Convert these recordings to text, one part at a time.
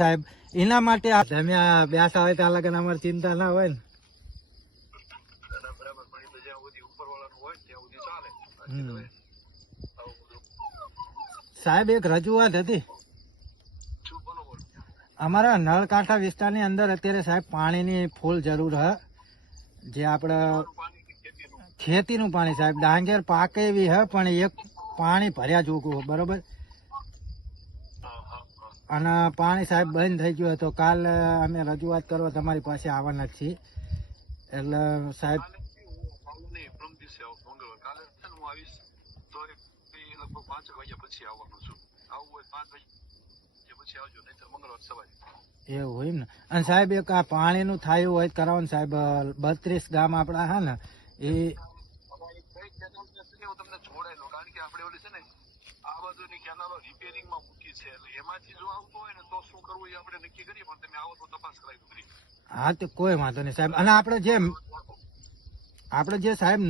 સાહેબ એના માટે તમે આ બેસા હોય ત્યાં લગન અમારી ચિંતા ના હોય ને. સાહેબ એક રજૂઆત હતી. અમારા નળકાંઠા વિસ્તારની અંદર અત્યારે સાહેબ પાણીની ફૂલ જરૂર હે. જે આપણે ખેતીનું પાણી સાહેબ ડાંગર પાકે એવી હે પણ એક પાણી ભર્યા જોગું બરોબર. અને પાણી સાહેબ બંધ થઈ ગયું તો કાલ અમે રજૂઆત કરવા તમારી પાસે આવવાના છીએ. એટલે સાહેબ એવું હોય ને. અને સાહેબ એક આ પાણીનું થાયું હોય કરાવો સાહેબ. 32 ગામ આપણા હા ને એ હા તો કોઈ વાંધો નહીં સાહેબ. અને આપણે જે સાહેબ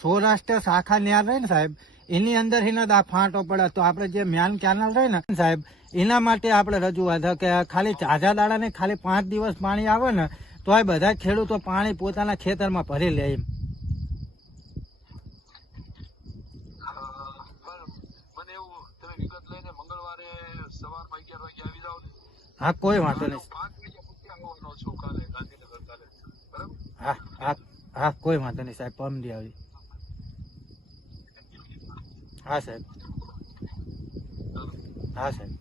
સૌરાષ્ટ્ર શાખા ન્યાર રહે ને સાહેબ એની અંદર આ ફાંટો પડે તો આપણે જે મ્યાન કેનાલ રહે ને સાહેબ એના માટે આપણે રજૂઆત કે ખાલી ઝાઝા દાડા ને ખાલી 5 દિવસ પાણી આવે ને તો આ બધા ખેડૂતો પાણી પોતાના ખેતરમાં ભરી લે એમ. હા કોઈ વાંધો નહીં. હા હા હા કોઈ વાંધો નહીં સાહેબ. પમદી આવી. હા સાહેબ. હા સાહેબ.